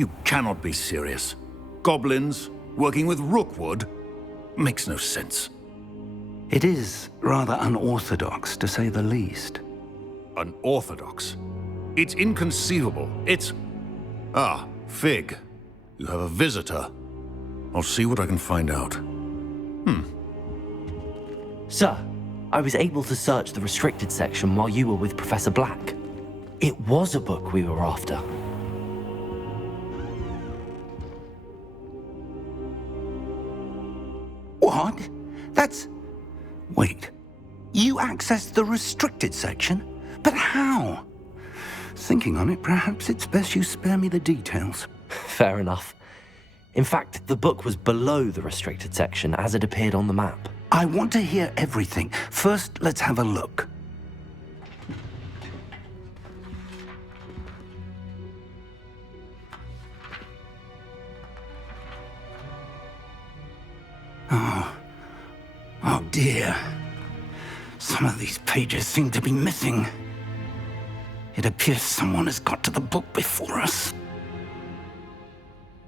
You cannot be serious. Goblins working with Rookwood? Makes no sense. It is rather unorthodox, to say the least. Unorthodox? It's inconceivable. It's... Ah, Fig. You have a visitor. I'll see what I can find out. Sir, I was able to search the restricted section while you were with Professor Black. It was a book we were after. What? That's... Wait. You accessed the restricted section? But how? Thinking on it, perhaps it's best you spare me the details. Fair enough. In fact, the book was below the restricted section as it appeared on the map. I want to hear everything. First, let's have a look. Oh dear. Some of these pages seem to be missing. It appears someone has got to the book before us.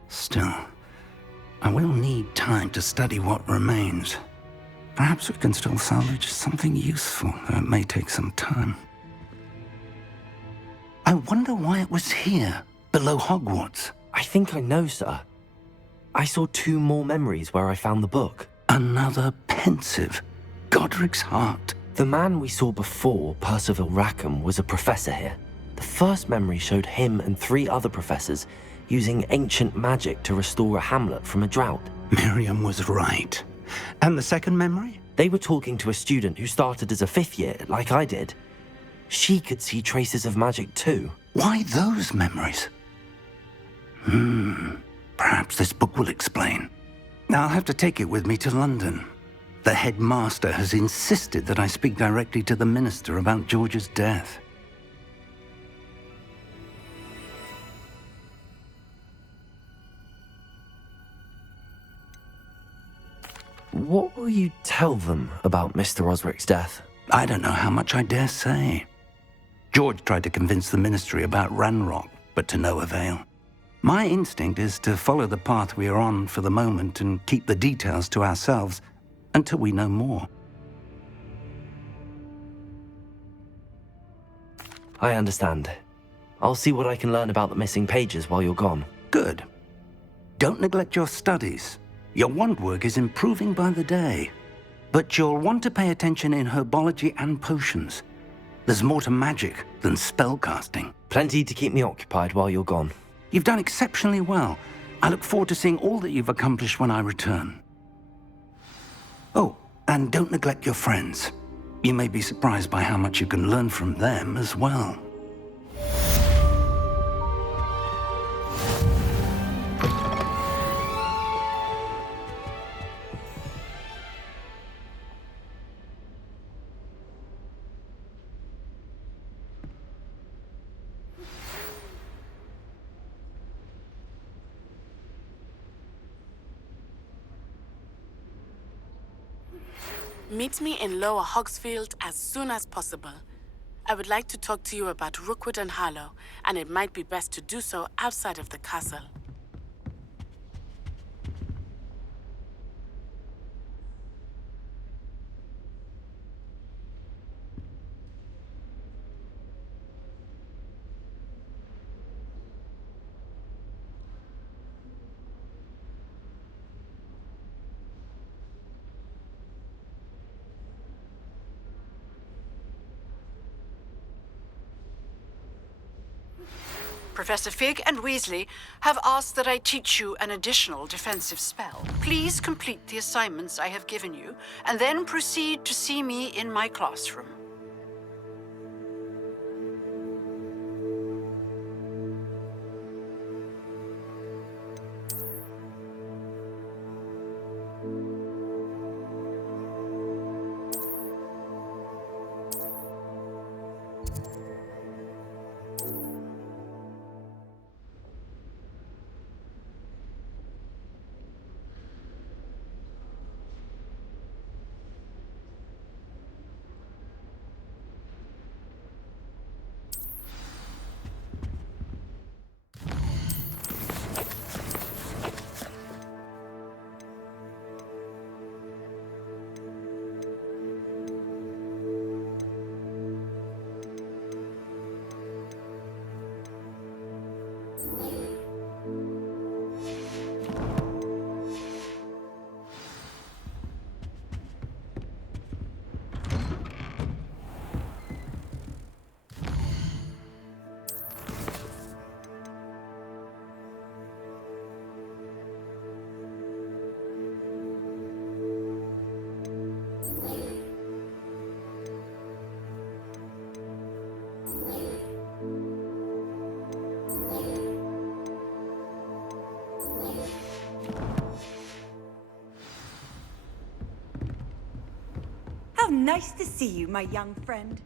Still, I will need time to study what remains. Perhaps we can still salvage something useful, though it may take some time. I wonder why it was here, below Hogwarts. I think I know, sir. I saw 2 more memories where I found the book. Another pensive. Godric's heart. The man we saw before, Percival Rackham, was a professor here. The first memory showed him and 3 other professors using ancient magic to restore a hamlet from a drought. Miriam was right. And the second memory? They were talking to a student who started as a 5th year, like I did. She could see traces of magic too. Why those memories? Perhaps this book will explain. Now I'll have to take it with me to London. The headmaster has insisted that I speak directly to the minister about George's death. What will you tell them about Mr. Osric's death? I don't know how much I dare say. George tried to convince the ministry about Ranrock, but to no avail. My instinct is to follow the path we are on for the moment and keep the details to ourselves until we know more. I understand. I'll see what I can learn about the missing pages while you're gone. Good. Don't neglect your studies. Your wand work is improving by the day. But you'll want to pay attention in herbology and potions. There's more to magic than spellcasting. Plenty to keep me occupied while you're gone. You've done exceptionally well. I look forward to seeing all that you've accomplished when I return. Oh, and don't neglect your friends. You may be surprised by how much you can learn from them as well. Meet me in Lower Hogsfield as soon as possible. I would like to talk to you about Rookwood and Harlow, and it might be best to do so outside of the castle. Professor Fig and Weasley have asked that I teach you an additional defensive spell. Please complete the assignments I have given you, and then proceed to see me in my classroom. How nice to see you, my young friend.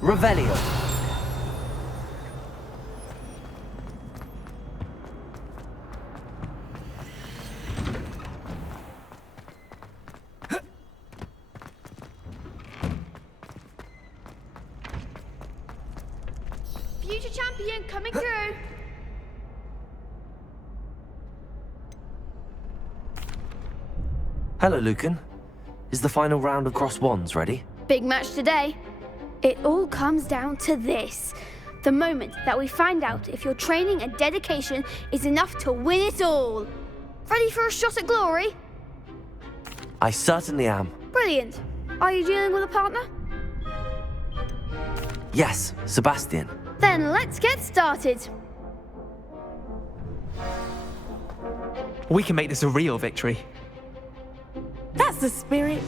Revelio. Future champion coming through. Hello, Lucan. Is the final round of Cross Wands ready? Big match today. It all comes down to this. The moment that we find out if your training and dedication is enough to win it all. Ready for a shot at glory? I certainly am. Brilliant. Are you dealing with a partner? Yes, Sebastian. Then let's get started. We can make this a real victory. That's the spirit.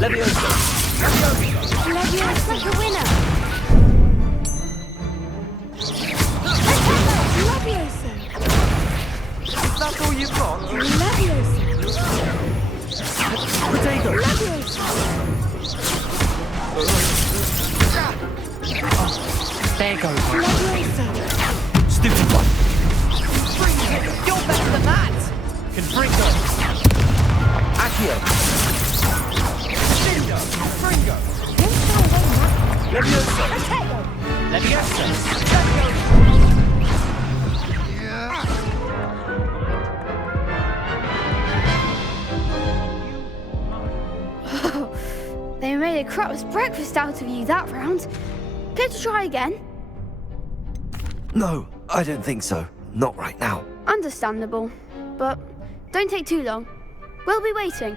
Leviosa! Leviosa like a winner. Leviosa! That's all you've got? Leviosa! Potato! Leviosa! There goes one. Leviosa! Stupid one! You're better than that! Confringo! Accio! Cinder! Fringo! Leviosa! Leviosa! They made a crap's breakfast out of you that round. Care to try again? No, I don't think so. Not right now. Understandable. But don't take too long. We'll be waiting.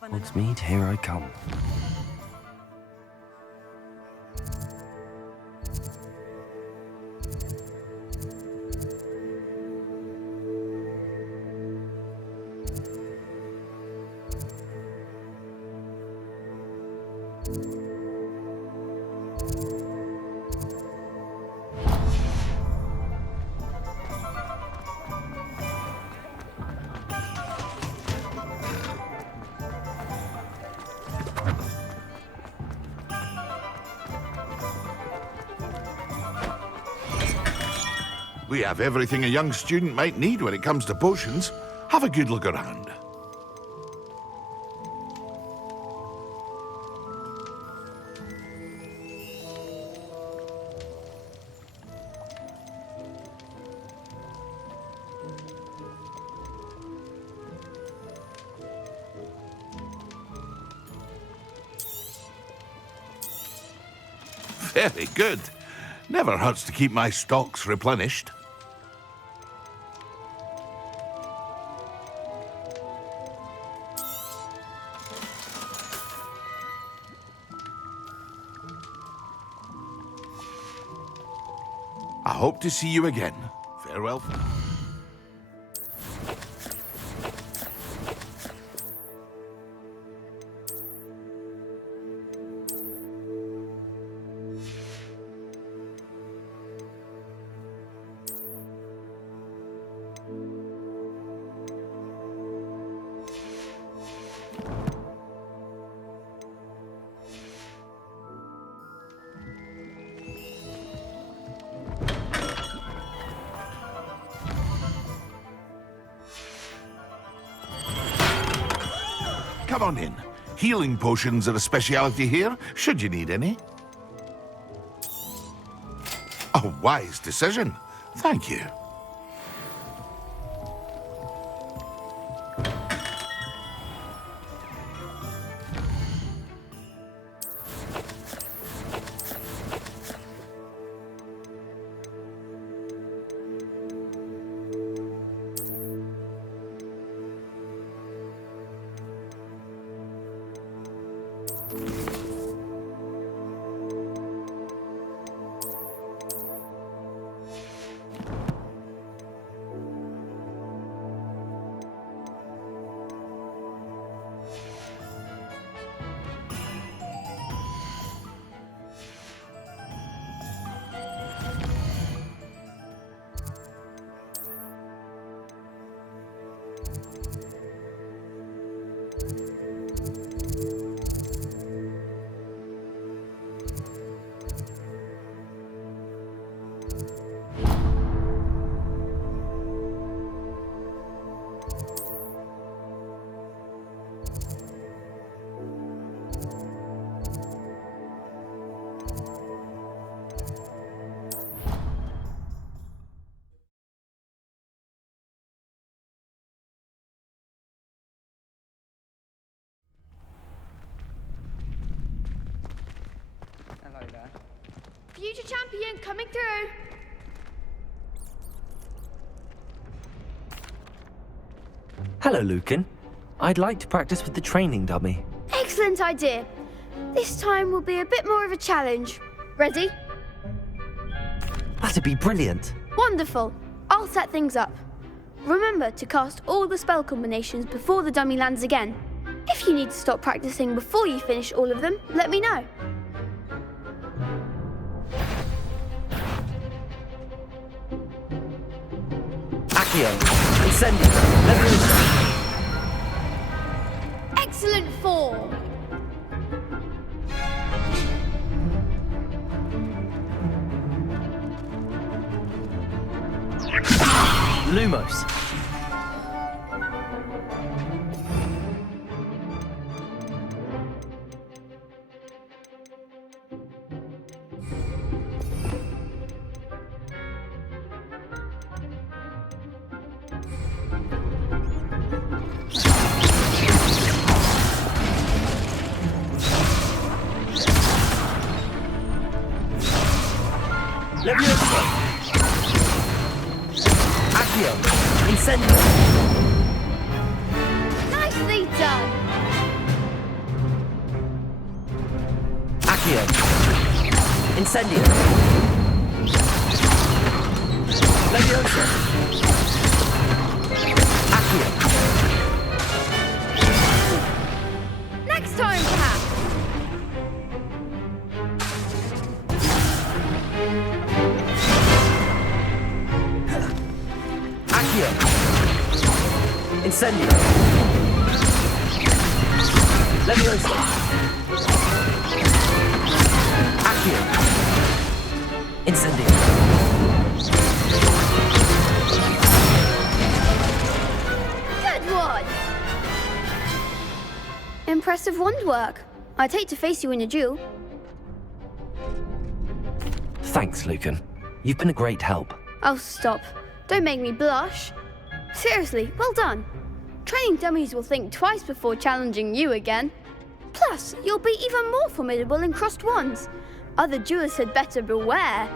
Hogsmeade, here I come. We have everything a young student might need when it comes to potions. Have a good look around. Very good. Never hurts to keep my stocks replenished. I hope to see you again. Farewell. Come on in. Healing potions are a speciality here, should you need any. A wise decision. Thank you. Future champion coming through. Hello, Lucan. I'd like to practice with the training dummy. Excellent idea. This time will be a bit more of a challenge. Ready? That'd be brilliant. Wonderful. I'll set things up. Remember to cast all the spell combinations before the dummy lands again. If you need to stop practicing before you finish all of them, let me know. Accio, Incendio, Leviosa. Excellent form. Lumos. Leviosa. Accio, Incendio. Nicely done. Accio, Incendio. Leviosa. Accio. Next time, perhaps. Accio. Incendio. Leviosa. Accio. Incendio. impressive wand work. I'd hate to face you in a duel. Thanks, Lucan. You've been a great help. Oh, stop. Don't make me blush. Seriously, well done. Training dummies will think twice before challenging you again. Plus, you'll be even more formidable in crossed wands. Other duelists had better beware.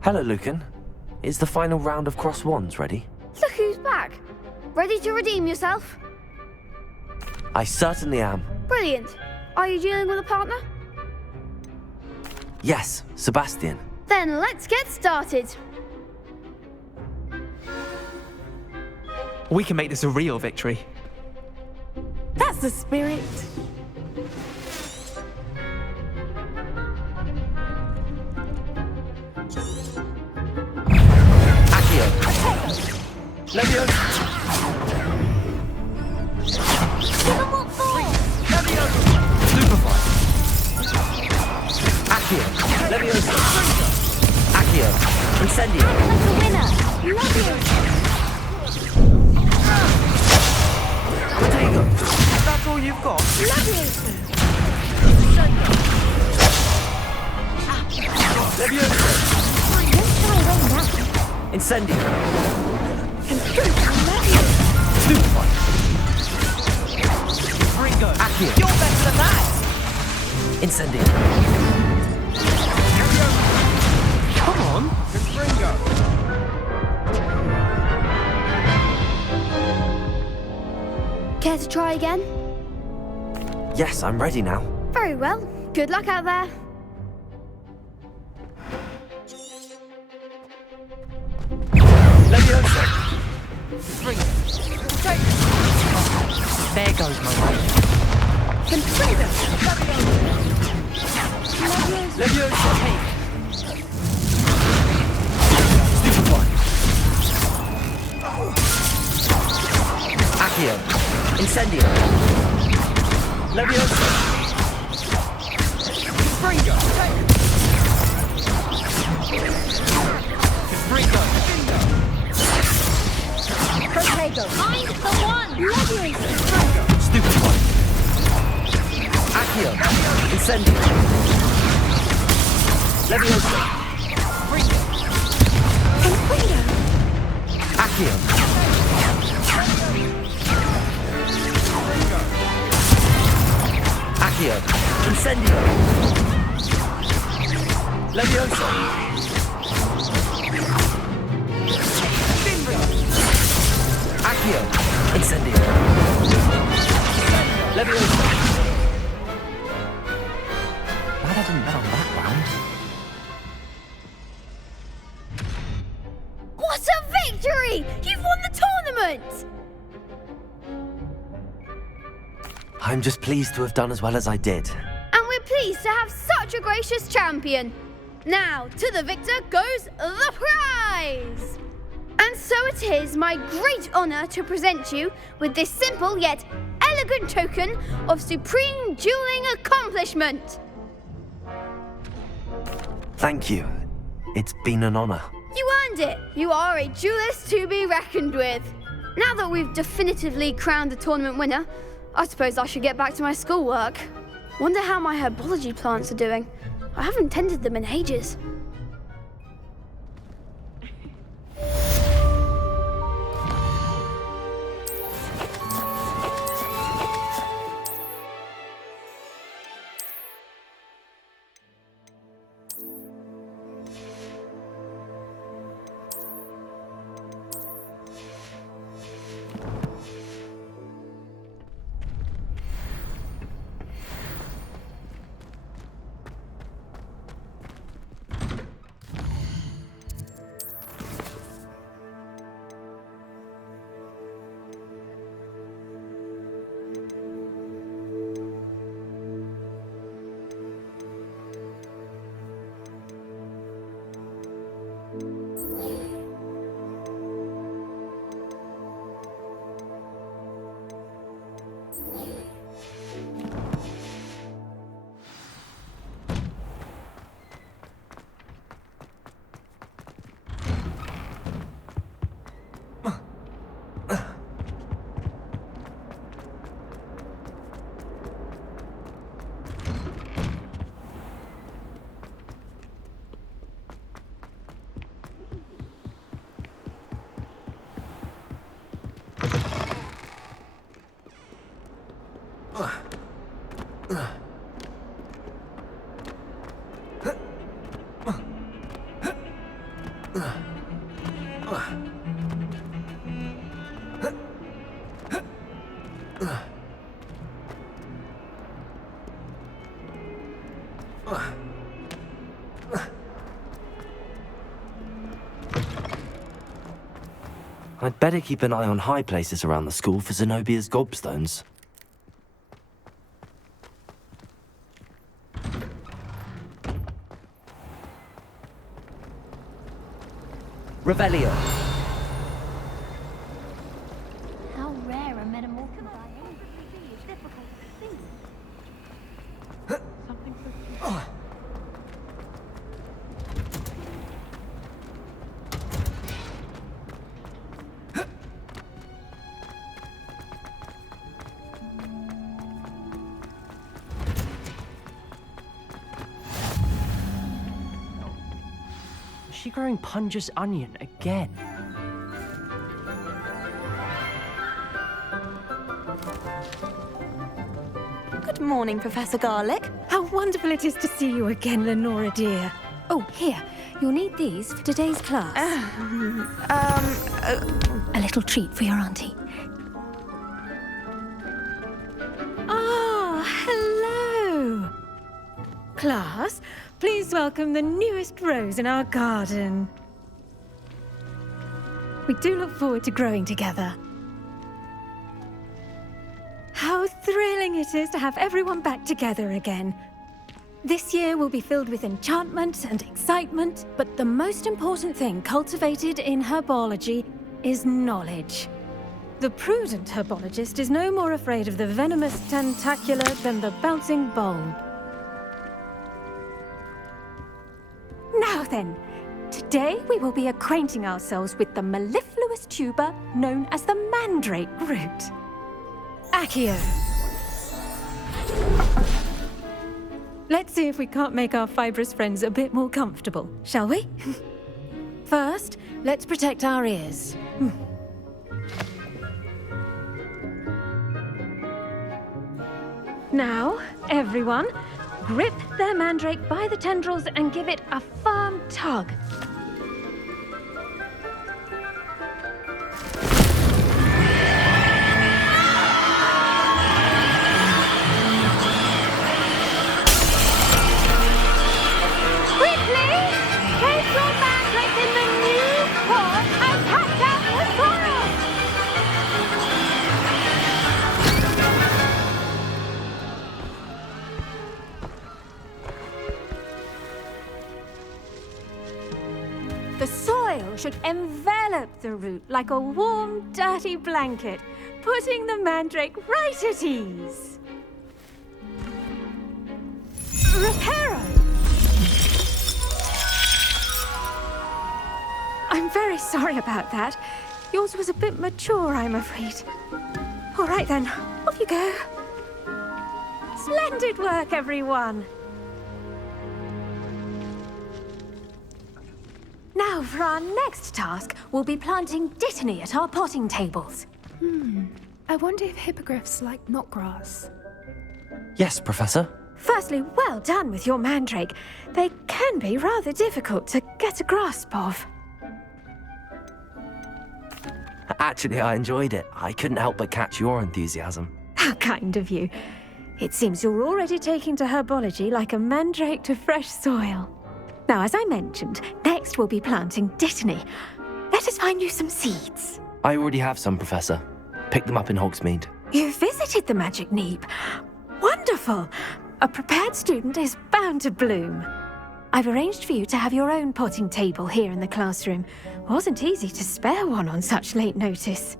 Hello, Lucan. Is the final round of cross wands ready? Look who's back. Ready to redeem yourself? I certainly am. Brilliant. Are you dealing with a partner? Yes, Sebastian. Then let's get started. We can make this a real victory. That's the spirit. Accio. Leviosa. Superfly. Accio. Leviosa. Accio. Incendio. Like a winner. Leviosa. Protego. That's all you've got? Leviosa. Leviosa. Incendio. Superfly. Ringo. Accio. You're better than that! Incendio. Come on! Care to try again? Yes, I'm ready now. Very well. Good luck out there. Leviosa. There goes my way. Leviosa. Superfly. Accio. Incendio. Leviosa. Ringo! Ringo! Protego. Find the one. Leviosa. Superfly. Accio. Incendio. Leviosa. Accio. Accio. Incendio. Leviosa. Accio. Incendio. Leviosa. Glad I didn't bet on that round. What a victory! You've won the tournament! I'm just pleased to have done as well as I did. And we're pleased to have such a gracious champion. Now, to the victor goes the prize! And so it is my great honor to present you with this simple yet elegant token of supreme dueling accomplishment. Thank you. It's been an honor. You earned it. You are a duelist to be reckoned with. Now that we've definitively crowned the tournament winner, I suppose I should get back to my schoolwork. Wonder how my herbology plants are doing. I haven't tended them in ages. I'd better keep an eye on high places around the school for Zenobia's gobstones. Revelio. How rare a metamorphosis is difficult to see. Is she growing Punja's onion again? Good morning, Professor Garlick. How wonderful it is to see you again, Lenora dear. Oh, here. You'll need these for today's class. A little treat for your auntie. Ah, hello. Class, please welcome the newest rose in our garden. We do look forward to growing together. How thrilling it is to have everyone back together again. This year will be filled with enchantment and excitement, but the most important thing cultivated in herbology is knowledge. The prudent herbologist is no more afraid of the venomous tentacula than the bouncing bulb. Now then, today we will be acquainting ourselves with the mellifluous tuber known as the mandrake root. Accio. Let's see if we can't make our fibrous friends a bit more comfortable, shall we? First, let's protect our ears. Now, everyone, grip their mandrake by the tendrils and give it a firm tug. The soil should envelop the root like a warm, dirty blanket, putting the mandrake right at ease. Reparo! I'm very sorry about that. Yours was a bit mature, I'm afraid. All right then, off you go. Splendid work, everyone. Now, for our next task, we'll be planting dittany at our potting tables. I wonder if hippogriffs like knotgrass. Yes, Professor. Firstly, well done with your mandrake. They can be rather difficult to get a grasp of. Actually, I enjoyed it. I couldn't help but catch your enthusiasm. How kind of you. It seems you're already taking to herbology like a mandrake to fresh soil. Now, as I mentioned, next we'll be planting dittany. Let us find you some seeds. I already have some, Professor. Picked them up in Hogsmeade. You visited the Magic Neep. Wonderful! A prepared student is bound to bloom. I've arranged for you to have your own potting table here in the classroom. Wasn't easy to spare one on such late notice.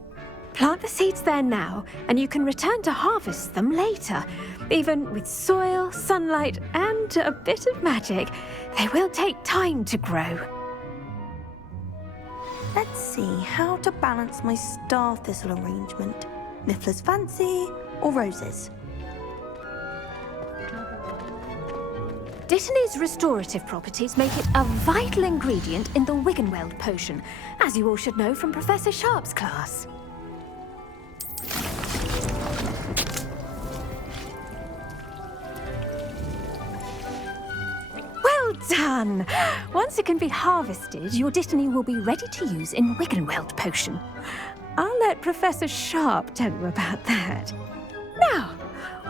Plant the seeds there now, and you can return to harvest them later. Even with soil, sunlight, and a bit of magic, they will take time to grow. Let's see how to balance my star thistle arrangement. Niffler's Fancy or roses? Dittany's restorative properties make it a vital ingredient in the Wiggenweld potion, as you all should know from Professor Sharp's class. Well done. Once it can be harvested, your Dittany will be ready to use in Wiggenweld potion. I'll let Professor Sharp tell you about that. Now,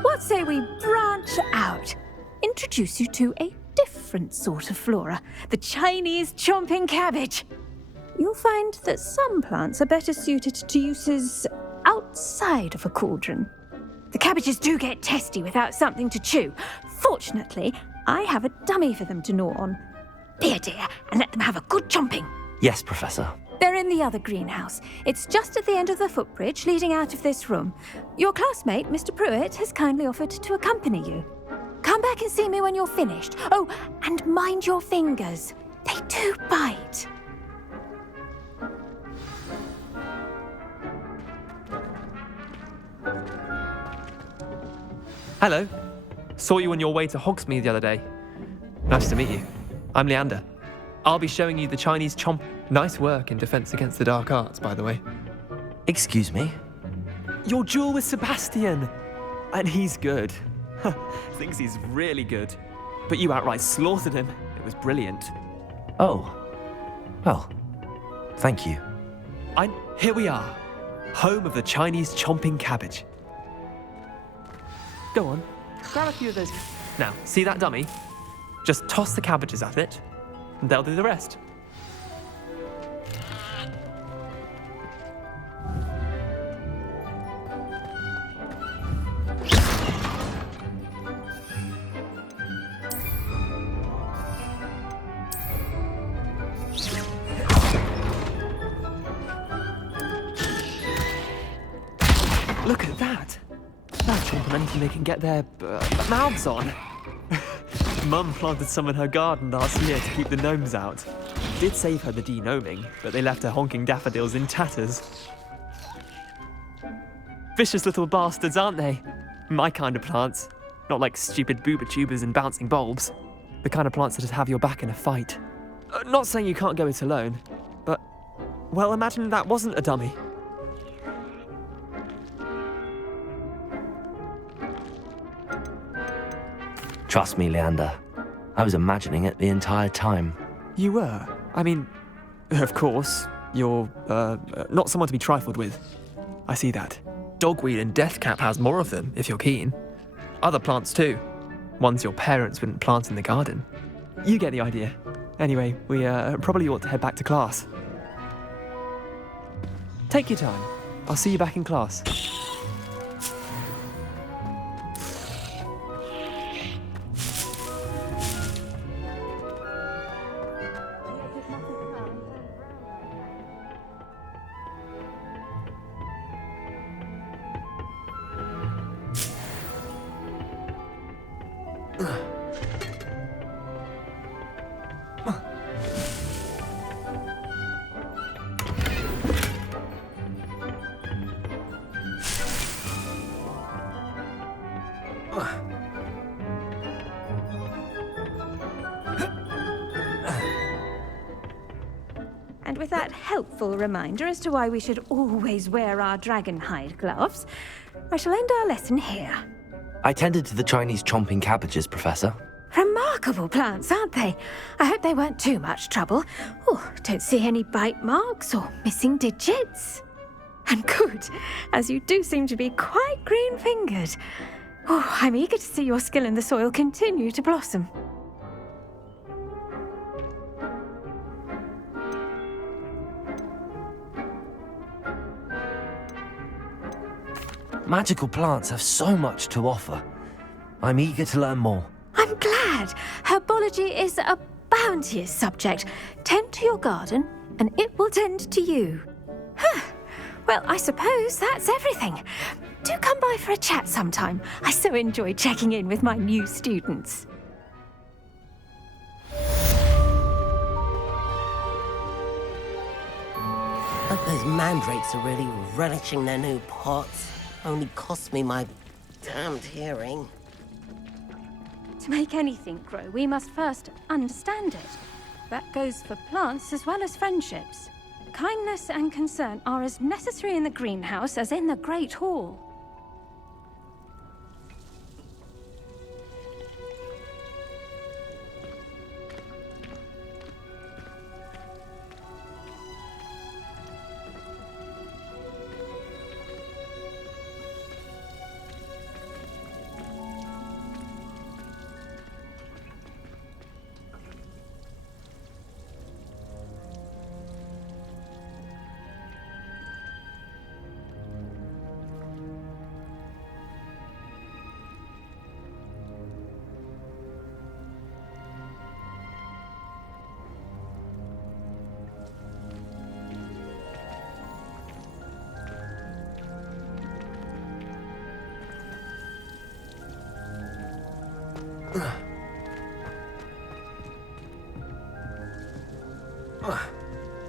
what say we branch out? Introduce you to a different sort of flora, the Chinese chomping cabbage. You'll find that some plants are better suited to uses outside of a cauldron. The cabbages do get testy without something to chew. Fortunately, I have a dummy for them to gnaw on. Be a dear and let them have a good chomping. Yes, Professor. They're in the other greenhouse. It's just at the end of the footbridge leading out of this room. Your classmate, Mr. Pruitt, has kindly offered to accompany you. Come back and see me when you're finished. Oh, and mind your fingers. They do bite. Hello. Saw you on your way to Hogsmeade the other day. Nice to meet you. I'm Leander. I'll be showing you the Chinese chomp. Nice work in Defense Against the Dark Arts, by the way. Excuse me? Your duel with Sebastian. And he's good. Thinks he's really good. But you outright slaughtered him. It was brilliant. Oh. Well, thank you. Here we are. Home of the Chinese chomping cabbage. Go on. Grab a few of those. Now, see that dummy? Just toss the cabbages at it, and they'll do the rest. Look at that! They'll chomp on anything they can get their mouths on. Mum planted some in her garden last year to keep the gnomes out. Did save her the de-gnoming, but they left her honking daffodils in tatters. Vicious little bastards, aren't they? My kind of plants. Not like stupid booba tubers and bouncing bulbs. The kind of plants that have your back in a fight. Not saying you can't go it alone, but, well, imagine that wasn't a dummy. Trust me, Leander. I was imagining it the entire time. You were? I mean, of course, you're, not someone to be trifled with. I see that. Dogweed and deathcap has more of them, if you're keen. Other plants too. Ones your parents wouldn't plant in the garden. You get the idea. Anyway, we probably ought to head back to class. Take your time. I'll see you back in class. And with that helpful reminder as to why we should always wear our dragon hide gloves, I shall end our lesson here. I tended to the Chinese chomping cabbages, Professor. Remarkable plants, aren't they? I hope they weren't too much trouble. Oh, don't see any bite marks or missing digits. And good, as you do seem to be quite green-fingered. Oh, I'm eager to see your skill in the soil continue to blossom. Magical plants have so much to offer. I'm eager to learn more. I'm glad. Herbology is a bounteous subject. Tend to your garden, and it will tend to you. Well, I suppose that's everything. Do come by for a chat sometime. I so enjoy checking in with my new students. Hope those mandrakes are really relishing their new pots. Only cost me my damned hearing. To make anything grow, we must first understand it. That goes for plants as well as friendships. Kindness and concern are as necessary in the greenhouse as in the Great Hall.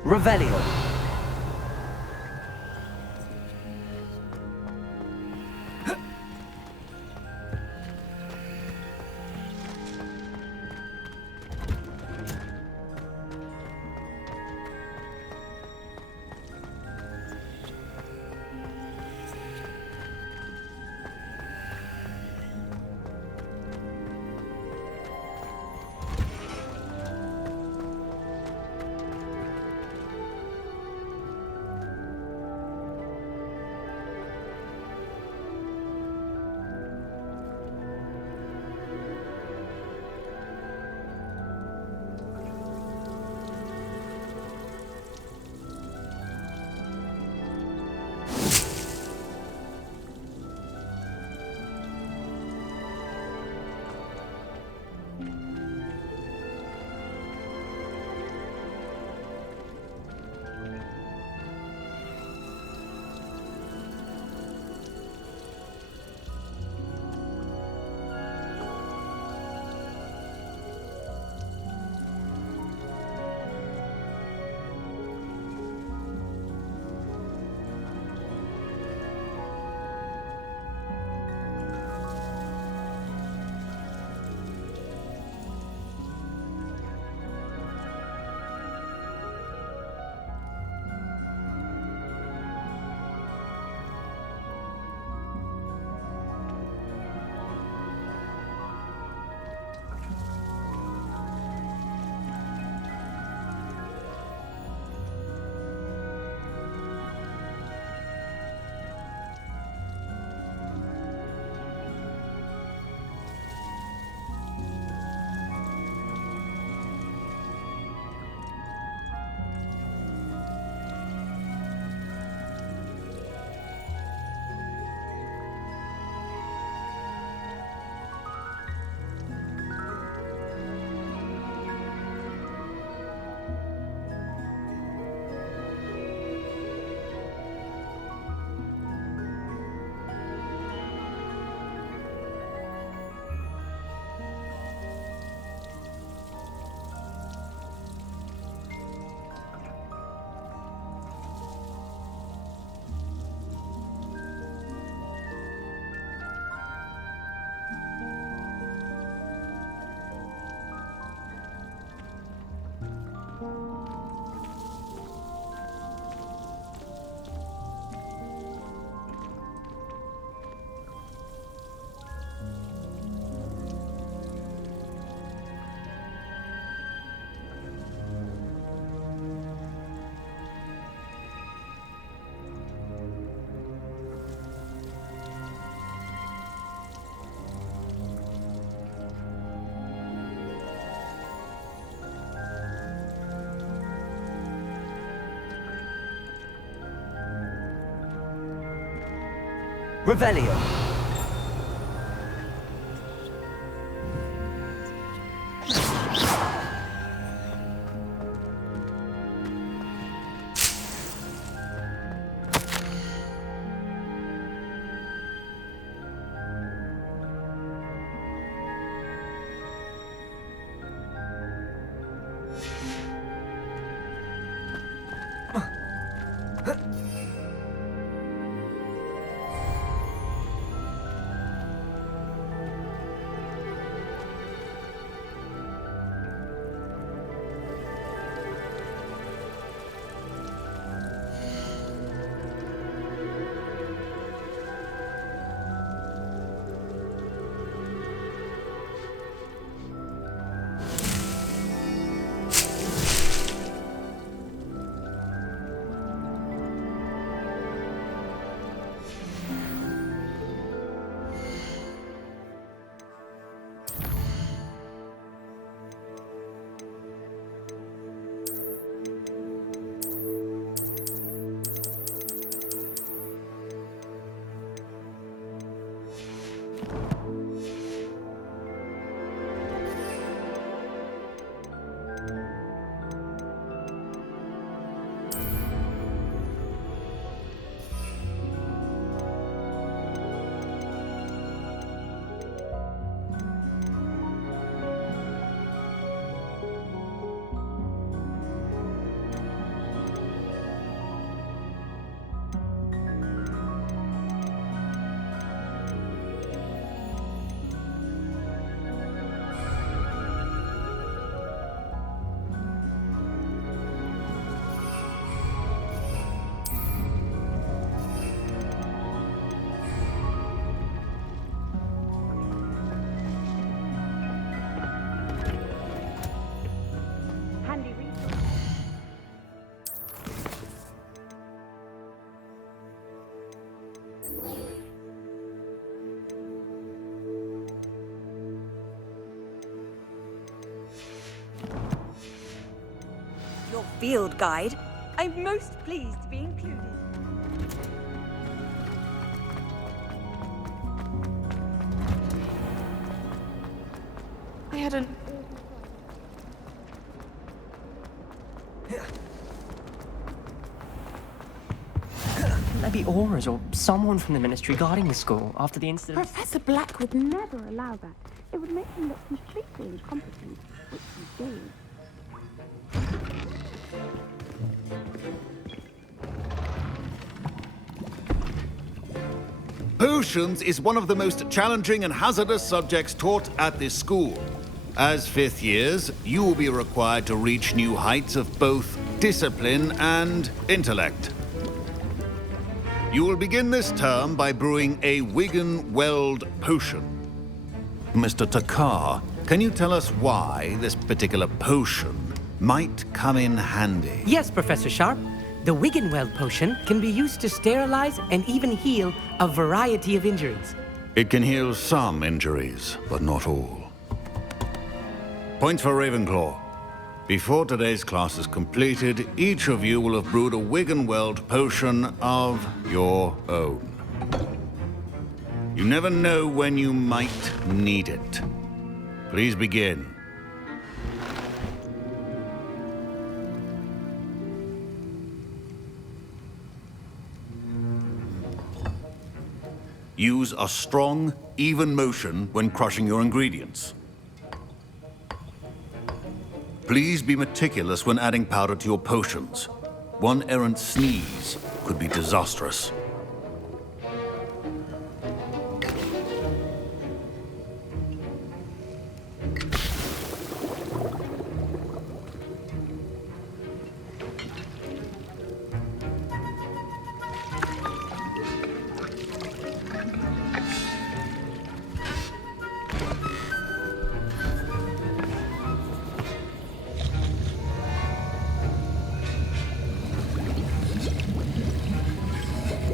Revelio. Revelio. Your field guide. I'm most pleased to be included. I had an... Maybe Aura's or someone from the Ministry guarding the school after the incident. Professor Black would never allow that. It would make him look completely incompetent, which he did. Potions is one of the most challenging and hazardous subjects taught at this school. As fifth years, you will be required to reach new heights of both discipline and intellect. You will begin this term by brewing a Wigan-Weld potion. Mr. Takar, can you tell us why this particular potion might come in handy? Yes, Professor Sharp. The Wigan-Weld potion can be used to sterilize and even heal a variety of injuries. It can heal some injuries, but not all. Points for Ravenclaw. Before today's class is completed, each of you will have brewed a Wigan-Weld potion of your own. You never know when you might need it. Please begin. Use a strong, even motion when crushing your ingredients. Please be meticulous when adding powder to your potions. One errant sneeze could be disastrous.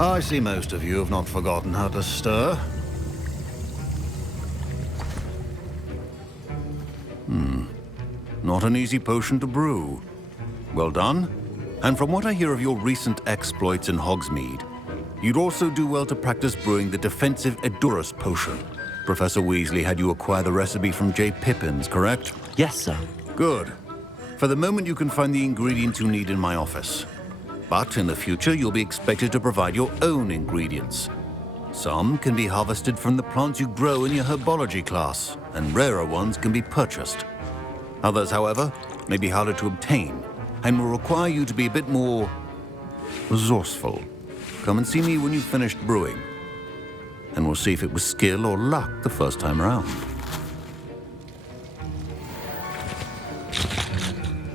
I see most of you have not forgotten how to stir. Not an easy potion to brew. Well done. And from what I hear of your recent exploits in Hogsmeade, you'd also do well to practice brewing the defensive Edurus potion. Professor Weasley had you acquire the recipe from J. Pippins, correct? Yes, sir. Good. For the moment, you can find the ingredients you need in my office. But in the future, you'll be expected to provide your own ingredients. Some can be harvested from the plants you grow in your herbology class, and rarer ones can be purchased. Others, however, may be harder to obtain, and will require you to be a bit more resourceful. Come and see me when you've finished brewing, and we'll see if it was skill or luck the first time around.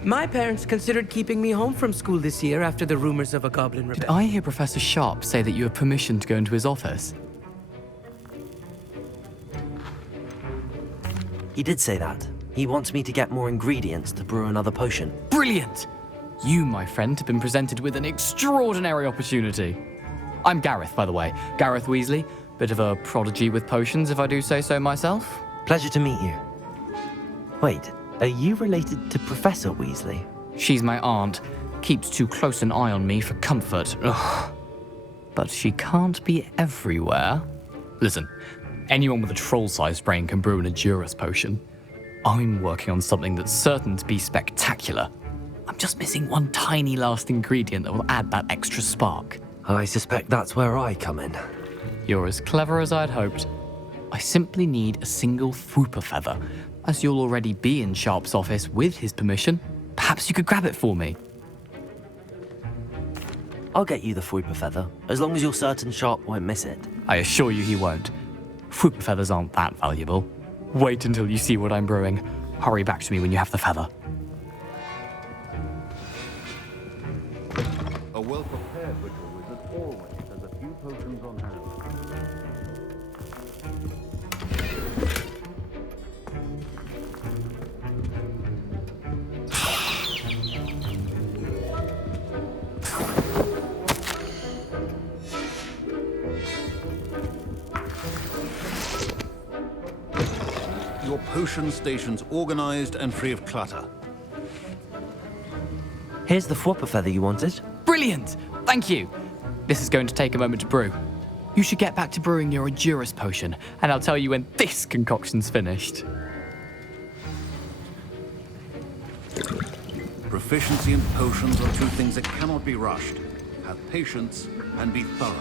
My parents considered keeping me home from school this year after the rumors of a goblin Did rebellion. I hear Professor Sharp say that you have permission to go into his office? He did say that. He wants me to get more ingredients to brew another potion. Brilliant! You, my friend, have been presented with an extraordinary opportunity. I'm Gareth, by the way. Gareth Weasley. Bit of a prodigy with potions, if I do say so myself. Pleasure to meet you. Wait, are you related to Professor Weasley? She's my aunt. Keeps too close an eye on me for comfort. Ugh. But she can't be everywhere. Listen, anyone with a troll-sized brain can brew an Edurus potion. I'm working on something that's certain to be spectacular. I'm just missing one tiny last ingredient that will add that extra spark. I suspect that's where I come in. You're as clever as I'd hoped. I simply need a single Fwooper feather. As you'll already be in Sharp's office with his permission, perhaps you could grab it for me. I'll get you the Fwooper feather, as long as you're certain Sharp won't miss it. I assure you he won't. Fwooper feathers aren't that valuable. Wait until you see what I'm brewing. Hurry back to me when you have the feather. A well-prepared ritual wizard always has a few potions on hand. potion stations organized and free of clutter. Here's the Fwopper feather you wanted. Brilliant! Thank you. This is going to take a moment to brew. You should get back to brewing your Adurus potion, and I'll tell you when this concoction's finished. Proficiency in potions are two things that cannot be rushed. Have patience and be thorough.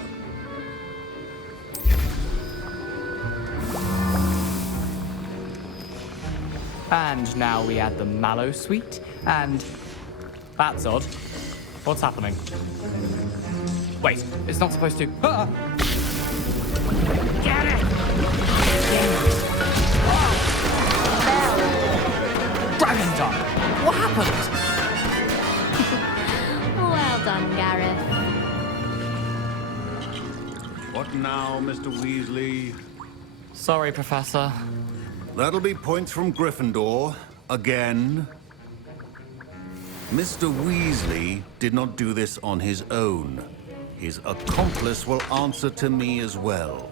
And now we add the mallow sweet, and that's odd. What's happening? Wait, it's not supposed to. Ah! Get it! Dragon Dog! What happened? Well done, Gareth. What now, Mr. Weasley? Sorry, Professor. That'll be points from Gryffindor. Again. Mr. Weasley did not do this on his own. His accomplice will answer to me as well.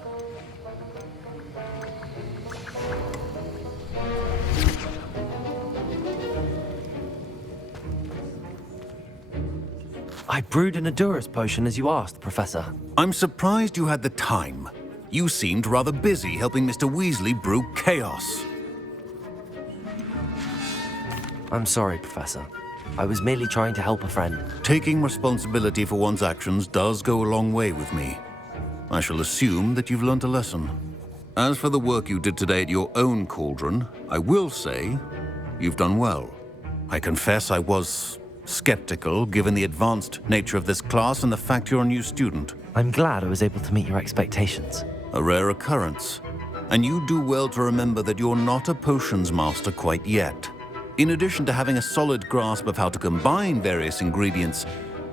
I brewed an Adurus potion as you asked, Professor. I'm surprised you had the time. You seemed rather busy helping Mr. Weasley brew chaos. I'm sorry, Professor. I was merely trying to help a friend. Taking responsibility for one's actions does go a long way with me. I shall assume that you've learnt a lesson. As for the work you did today at your own cauldron, I will say you've done well. I confess I was skeptical, given the advanced nature of this class and the fact you're a new student. I'm glad I was able to meet your expectations. A rare occurrence. And you do well to remember that you're not a potions master quite yet. In addition to having a solid grasp of how to combine various ingredients,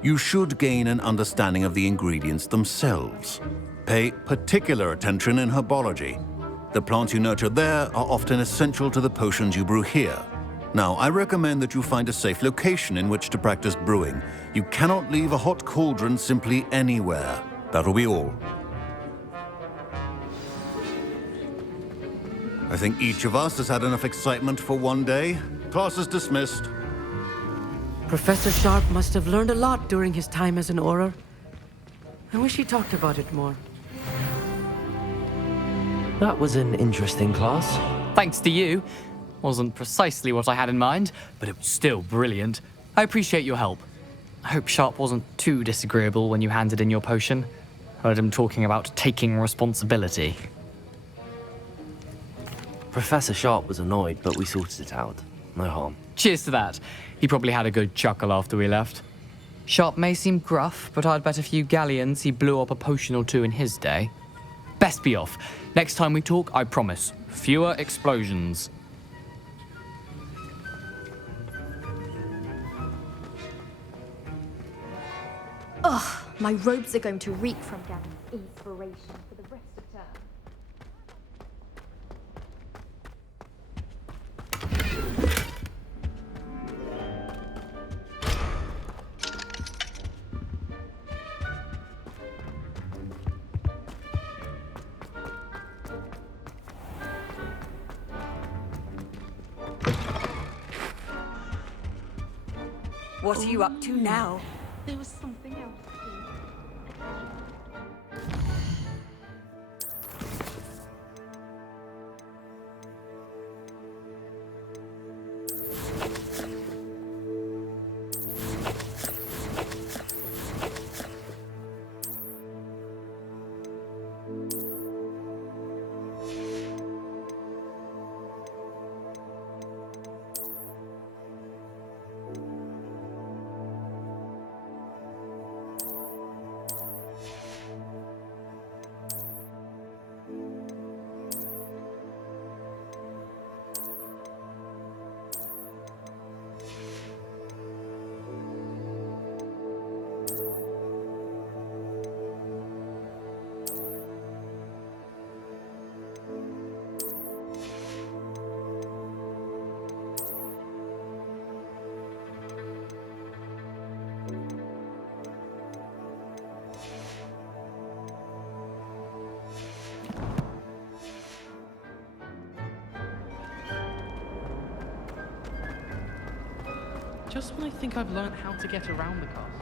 you should gain an understanding of the ingredients themselves. Pay particular attention in herbology. The plants you nurture there are often essential to the potions you brew here. Now, I recommend that you find a safe location in which to practice brewing. You cannot leave a hot cauldron simply anywhere. That'll be all. I think each of us has had enough excitement for one day. Class is dismissed. Professor Sharp must have learned a lot during his time as an Auror. I wish he talked about it more. That was an interesting class. Thanks to you. Wasn't precisely what I had in mind, but it was still brilliant. I appreciate your help. I hope Sharp wasn't too disagreeable when you handed in your potion. Heard him talking about taking responsibility. Professor Sharp was annoyed, but we sorted it out. No harm. Cheers to that. He probably had a good chuckle after we left. Sharp may seem gruff, but I'd bet a few galleons he blew up a potion or two in his day. Best be off. Next time we talk, I promise, fewer explosions. Ugh, my robes are going to reek from gathering inspiration for the rest of term. What are you up to now? There was something else. just when I think I've learned how to get around the castle.